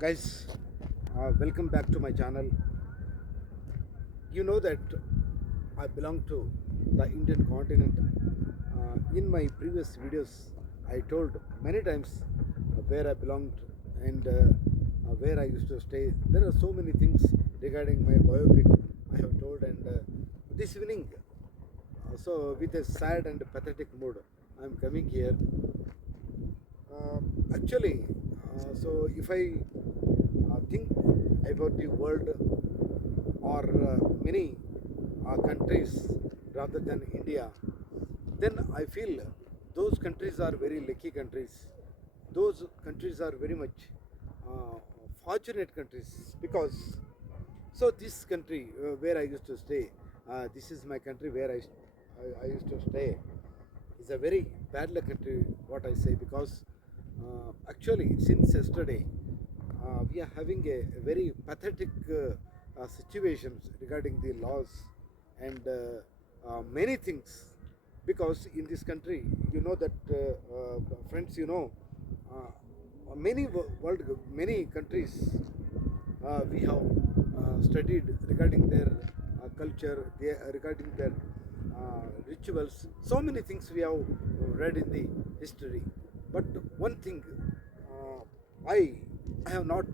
Guys, welcome back to my channel. You know that I belong to the Indian continent. In my previous videos, I told many times where I belonged and where I used to stay. There are so many things regarding my biopic I have told, and this evening, so with a sad and pathetic mood, I am coming here. Uh, Actually, so if I think about the world or many countries rather than India, then I feel those countries are very lucky countries. Those countries are very much uh, fortunate countries because so this country where I used to stay, this is my country where I used to stay. Is a very bad luck country, what I say, because actually since yesterday we are having a very pathetic situations regarding the laws and many things because in this country you know that friends many world many countries we have studied regarding their regarding their rituals. So many things we have read in the history. But one thing I I have not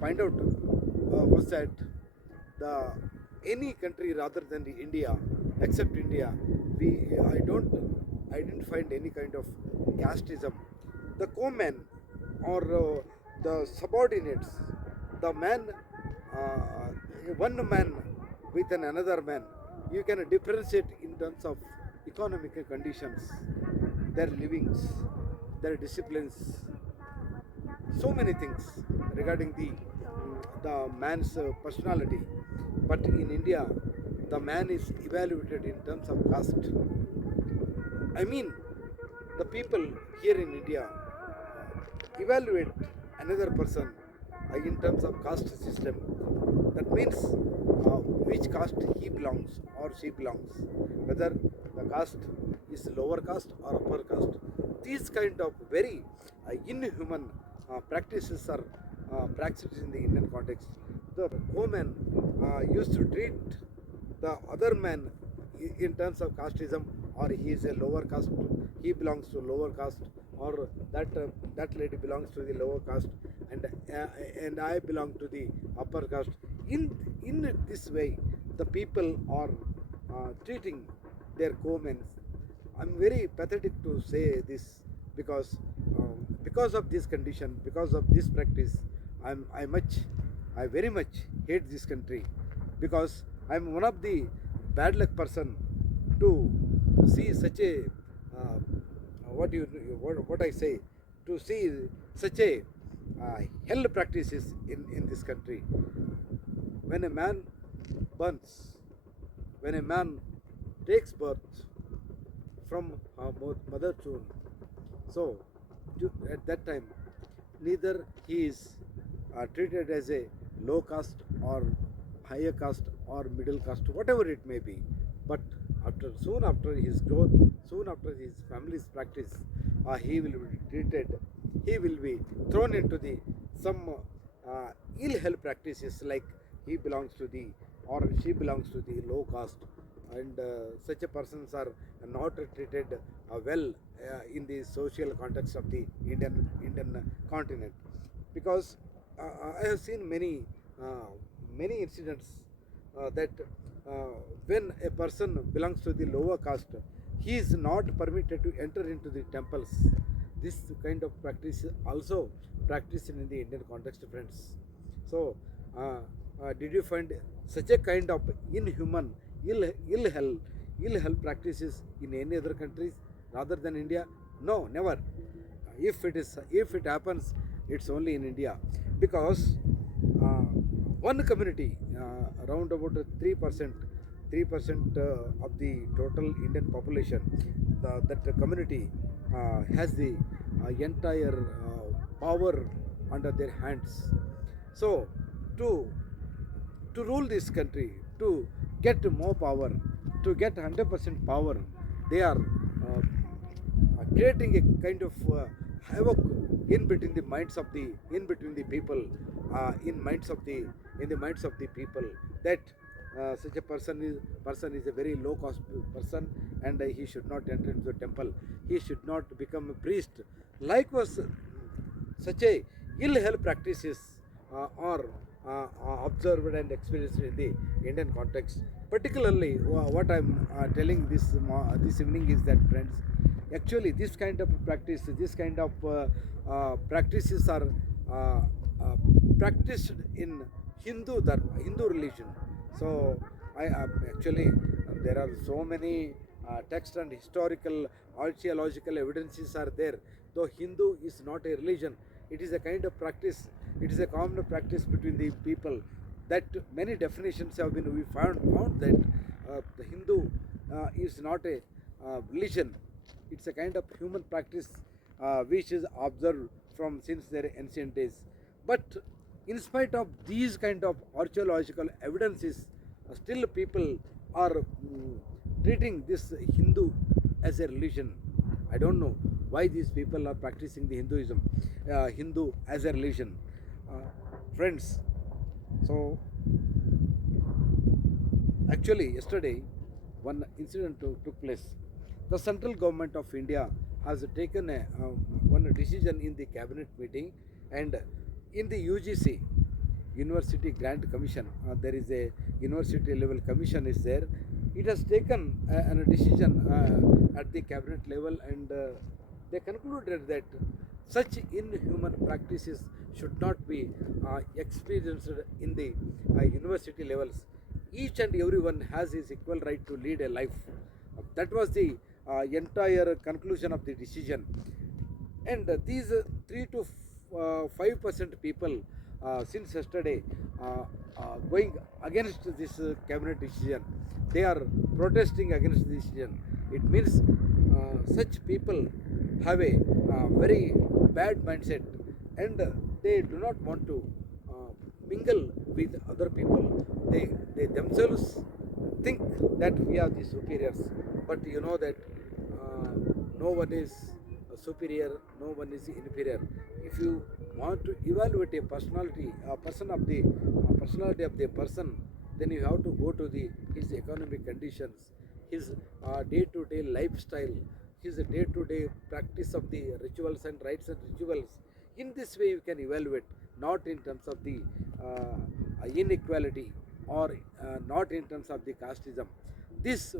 find out was that the any country rather than the India, except India, we I didn't find any kind of casteism. The co-man or the subordinates, the man, one man with another man, you can differentiate in terms of economic conditions, their livings, their disciplines, so many things regarding the man's personality. But in India, the man is evaluated in terms of caste. I mean, the people here in India evaluate another person in terms of caste system. That means which caste he belongs or she belongs, whether the caste is lower caste or upper caste. These kind of very inhuman practices are practiced in the Indian context. The woman used to treat the other man in terms of casteism, or he is a lower caste, he belongs to lower caste, or that lady belongs to the lower caste, and I belong to the upper caste. In this way, the people are treating their co-men. I'm very pathetic to say this because of this condition, because of this practice, I very much hate this country because I'm one of the bad luck person to see such a uh, what I say, to see such a hell practices in this country. When a man burns, when a man takes birth from her mother tune, so at that time, neither he is treated as a low caste or higher caste or middle caste, whatever it may be. But soon after his growth, soon after his family's practice, he will be treated. He will be thrown into the some ill health practices, like he belongs to the or she belongs to the low caste, and such a persons are not treated well in the social context of the Indian continent, because I have seen many incidents that when a person belongs to the lower caste, he is not permitted to enter into the temples. This kind of practice also practiced in the Indian context, friends. So, did you find such a kind of inhuman, ill, ill health, ill health practices in any other countries rather than India? No, never. If it happens, it's only in India, because one community, around about 3% of the total Indian population, that community has the entire power under their hands. So to rule this country, to get more power, to get 100% power, they are creating a kind of havoc in between the minds of the in between the people, in the minds of the people, that such a person is a very low cost person, and he should not enter into the temple, he should not become a priest. Likewise, such a ill health practices are observed and experienced in the Indian context. Particularly, what I'm telling this evening is that, friends, actually this kind of practice, this kind of practices are uh, uh, practiced in Hindu dharma, Hindu religion. So I actually there are so many text and historical archaeological evidences are there. Though Hindu is not a religion, it is a kind of practice. It is a common practice between the people. That many definitions have been we found that the Hindu is not a religion. It's a kind of human practice which is observed from since their ancient days. But in spite of these kind of archaeological evidences, still people are treating this Hindu as a religion. I don't know why these people are practicing the Hindu as a religion. Uh, Friends, so actually, yesterday, one incident took place. The central government of India has taken one decision in the cabinet meeting, and in the UGC, University Grant Commission, there is a university level commission is there. It has taken a decision at the cabinet level, and they concluded that such inhuman practices should not be experienced in the university levels. Each and everyone has his equal right to lead a life. That was the entire conclusion of the decision. And these 3 to 5% people since yesterday going against this cabinet decision. They are protesting against this decision. It means such people have a very bad mindset, and they do not want to mingle with other people. They themselves think that we are the superiors, but you know that no one is superior, no one is inferior. If you want to evaluate a personality of the person, then you have to go to his economic conditions, his day-to-day lifestyle, his day-to-day practice of the rituals and rites and rituals. In this way, you can evaluate, not in terms of the inequality, or not in terms of the casteism. This uh,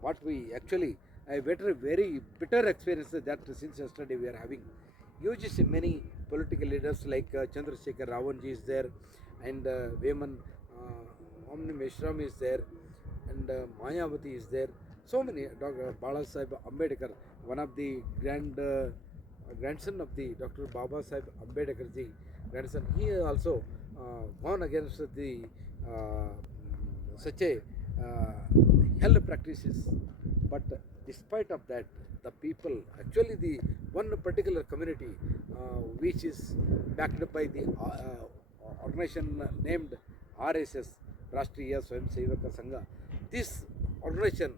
what we actually a very bitter experience that since yesterday we are having. UGC, many political leaders like Chandrasekhar Ravanji is there, and Veman Omni Meshram is there, and Mayavati is there. So many, Dr. Bala Sahib Ambedkar, one of the grandson of the Dr. Baba Sahib Ambedkar ji, grandson, he also gone against the such a hell practices. But despite of that, the people, actually the one particular community which is backed by the organization named RSS, Rashtriya Swayam Sevaka Sangha. This organization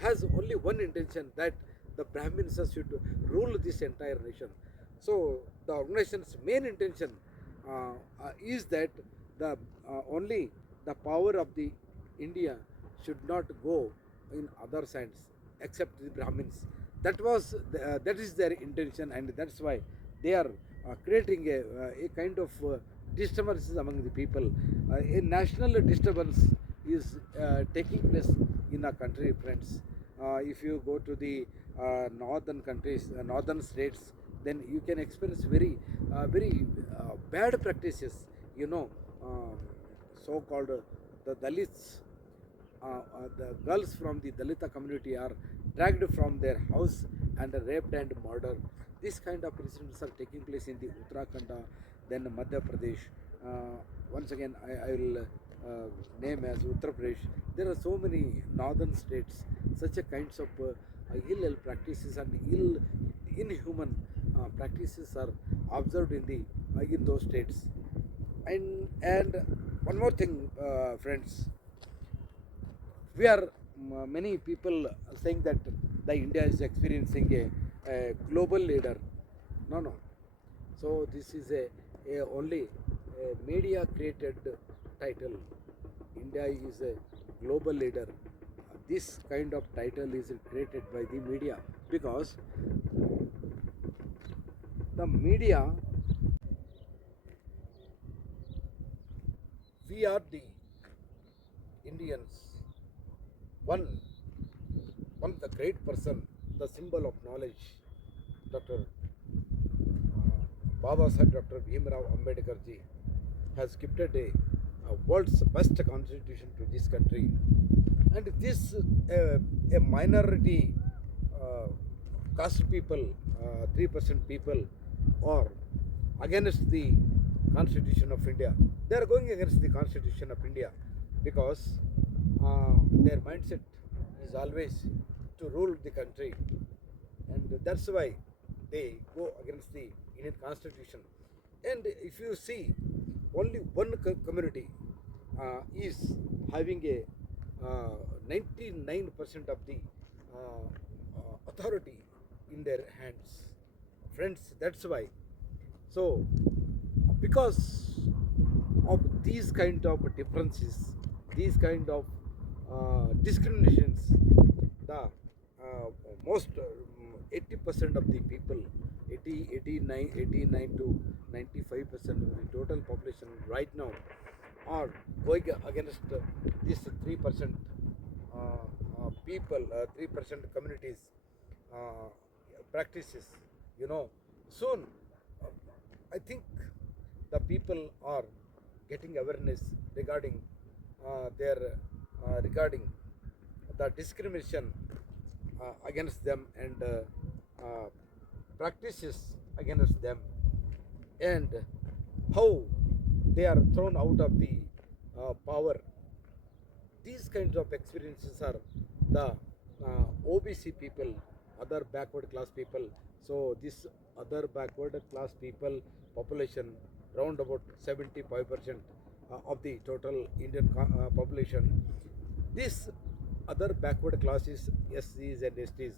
has only one intention, that the Brahmins should rule this entire nation. So the organization's main intention is that the only the power of the India should not go in other hands except the Brahmins. That is their intention, and that's why they are creating a kind of disturbances among the people. A national disturbance is taking place in our country, friends. If you go to the northern countries, northern states, then you can experience very bad practices. You know, so-called the Dalits, the girls from the Dalita community are dragged from their house and raped and murdered. This kind of incidents are taking place in the Uttarakhand, then Madhya Pradesh. Once again, I will name as Uttar Pradesh. There are so many northern states. Such a kinds of ill practices and inhuman practices are observed in those states. And one more thing, friends, we are many people saying that the India is experiencing a global leader. No, no. So this is a only a media created title. India is a global leader. This kind of title is created by the media because the media, we are the Indians. One, one the great person, the symbol of knowledge, Dr. Baba Sahib Dr. Bhimrao Ambedkar ji has gifted a world's best constitution to this country, and this a minority uh, caste people, 3% people, are against the constitution of India. They are going against the constitution of India because their mindset is always to rule the country, and that's why they go against the Indian constitution. And if you see, only one community is having a 99% of the authority in their hands. Friends, that's why. So, because of these kind of differences, these kind of discriminations, the most 80% of the people, 89 to 95% of the total population right now are going against this 3% people, 3% communities uh, practices. You know, soon uh, I think the people are getting awareness regarding their regarding the discrimination against them, and uh, practices against them, and how they are thrown out of the power. These kinds of experiences are the OBC people, other backward class people. So this other backward class people population, round about 75% of the total Indian population. This other backward classes, SCs and STs,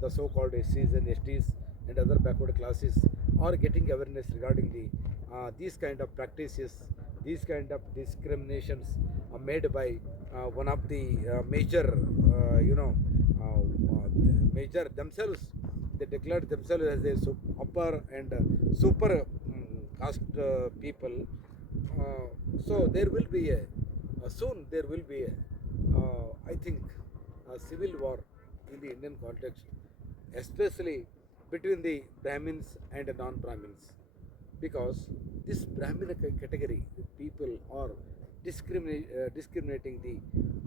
the so-called SCs and STs and other backward classes, are getting awareness regarding the these kind of practices, these kind of discriminations made by one of the major, major themselves. They declared themselves as a upper and super caste people. So there will be a soon there will be a, I think, a civil war in the Indian context, especially between the Brahmins and non-Brahmins, because this Brahmina category people are discriminating the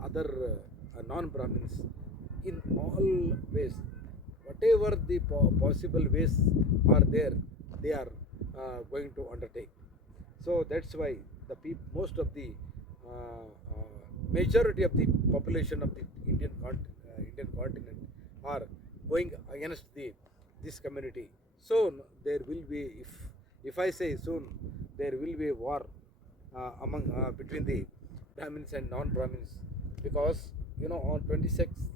other non-Brahmins in all ways. Whatever the possible ways are there, they are going to undertake. So that's why the most of the majority of the population of the Indian continent are going against the this community. Soon there will be, if I say soon, there will be a war among between the Brahmins and non-Brahmins, because on 26th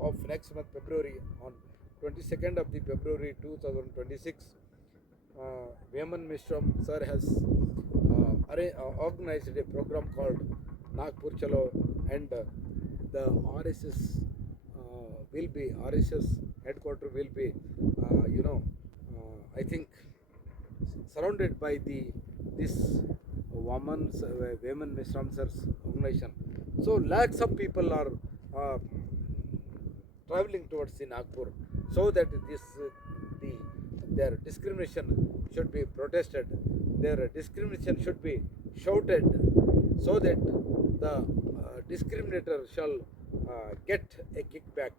of next month February, on 22nd of the February 2026, Veman Mishram sir has organized a program called Nagpur Chalo, and the RSS will be RSS headquarter will be, I think, surrounded by the this Veman Mishram sir's organization. So lakhs of people are uh, traveling towards the Nagpur, so that this the their discrimination should be protested, their discrimination should be shouted, so that the discriminator shall get a kickback.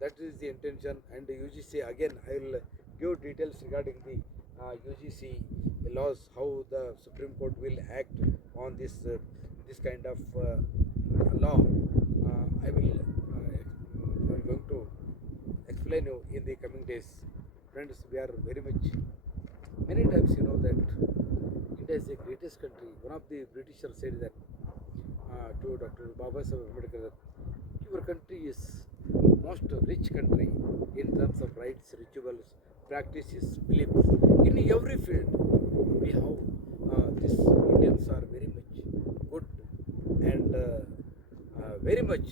That is the intention. And the UGC, again I will give details regarding the UGC laws, how the Supreme Court will act on this kind of law. I will I'm going to explain you in the coming days. Friends, we are very much, many times that India is the greatest country. One of the Britishers said that to Dr. Baba Sahib Ambedkar, that your country is most rich country in terms of rites, rituals, practices, beliefs. In every field, we have this Indians are very much good and very much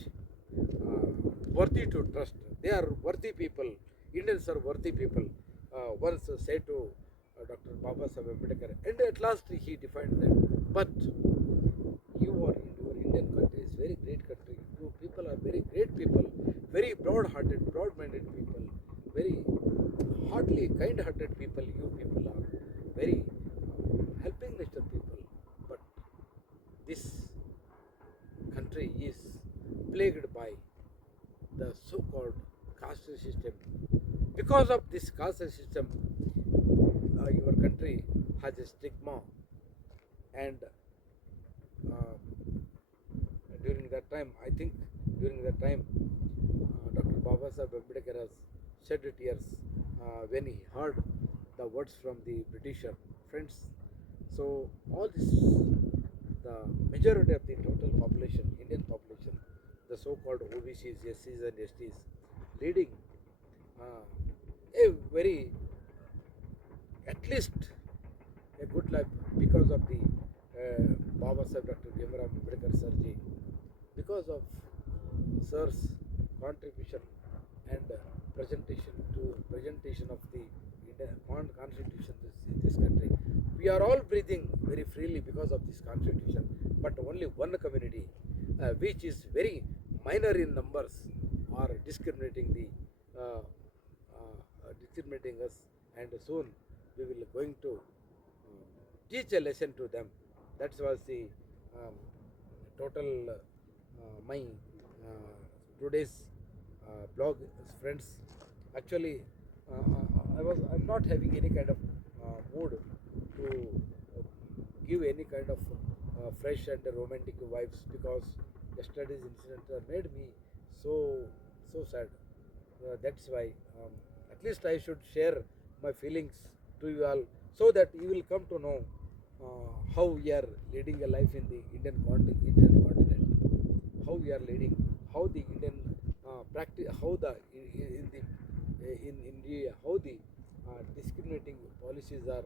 worthy to trust. They are worthy people. Indians are worthy people. Once said to Dr. Baba Saheb Ambedkar, and at last he defined that. But you are in your Indian country is very great country. You people are very great people, very broad-hearted, broad-minded people, very heartily, kind-hearted people. You people are very helping nature people. But this country is plagued by the so-called caste system. Because of this caste system, your country has a stigma, and uh, during that time, I think during that time, Dr. Baba Saheb Ambedkar has shed tears when he heard the words from the Britisher friends. So all this, the majority of the total population, Indian population, the so-called OBCs, SCs and STs, leading uh, a very, at least a good life because of the Baba Sahib Dr. Bhimrao Ambedkar Sarji, because of Sir's contribution and presentation of the Indian Constitution in this country. We are all breathing very freely because of this Constitution, but only one community, which is very minor in numbers, are discriminating us, and soon we will going to teach a lesson to them. That was the um, total my today's blog, friends. Actually, I'm not having any kind of mood to give any kind of fresh and romantic vibes, because yesterday's incident made me so sad. That's why at least I should share my feelings to you all, so that you will come to know how we are leading a life in the Indian continent, how we are leading, how the Indian practice, how the in the in India, how the discriminating policies are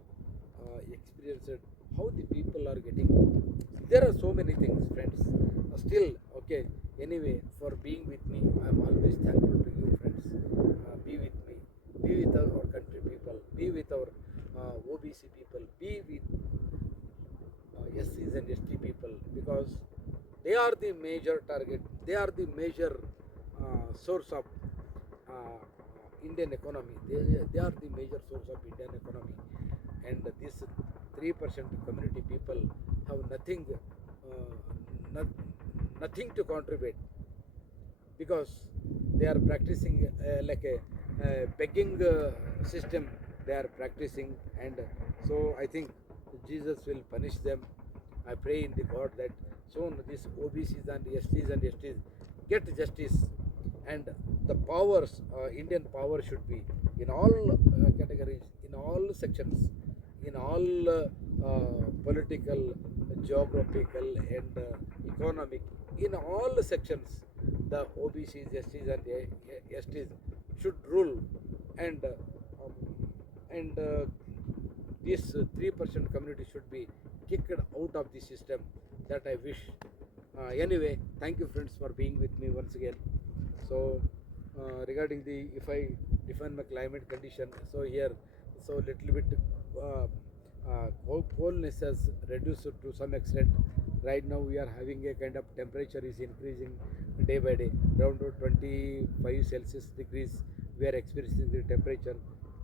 experienced, how the people are getting. There are so many things, friends. Still, okay. Anyway, for being with me, I am always thankful to you, friends. Be with me, be with our country people, be with our OBC people, be with SCs and ST people, because they are the major target, they are the major source of Indian economy. They are the major source of Indian economy, and this 3% community people have not, nothing to contribute, because they are practicing like a begging system they are practicing, and so I think Jesus will punish them. I pray in the God that soon these OBCs and STs and STs get justice, and the powers, Indian power should be in all categories, in all sections, in all political, geographical, and economic, in all sections, the OBCs, STs, and STs should rule, and this 3% community should be kicked out of the system. That I wish. Anyway, thank you, friends, for being with me once again. So, regarding the, if I define my climate condition, so here, so little bit coldness has reduced to some extent. Right now, we are having a kind of temperature is increasing day by day, around 25 Celsius degrees. We are experiencing the temperature,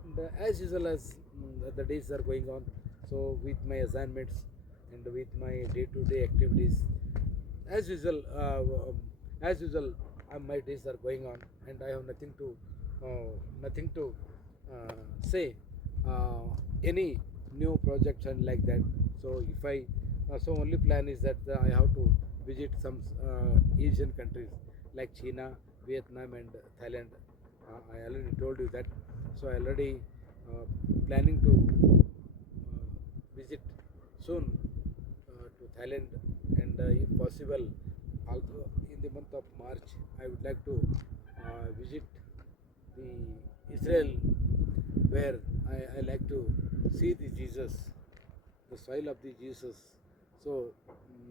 and as usual as the days are going on. So, with my assignments and with my day-to-day activities, as usual, as usual, my days are going on, and I have nothing to say any new projects and like that. So if I, so only plan is that I have to visit some Asian countries like China, Vietnam, and Thailand. I already told you that. So I already planning to visit soon to Thailand, and if possible, also in the month of March, I would like to visit the Israel, where I like to see the Jesus, the soil of the Jesus. So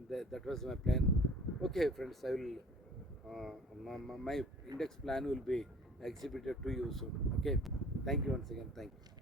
that was my plan. Okay, friends, I will my index plan will be exhibited to you soon. Okay, thank you once again. Thank you.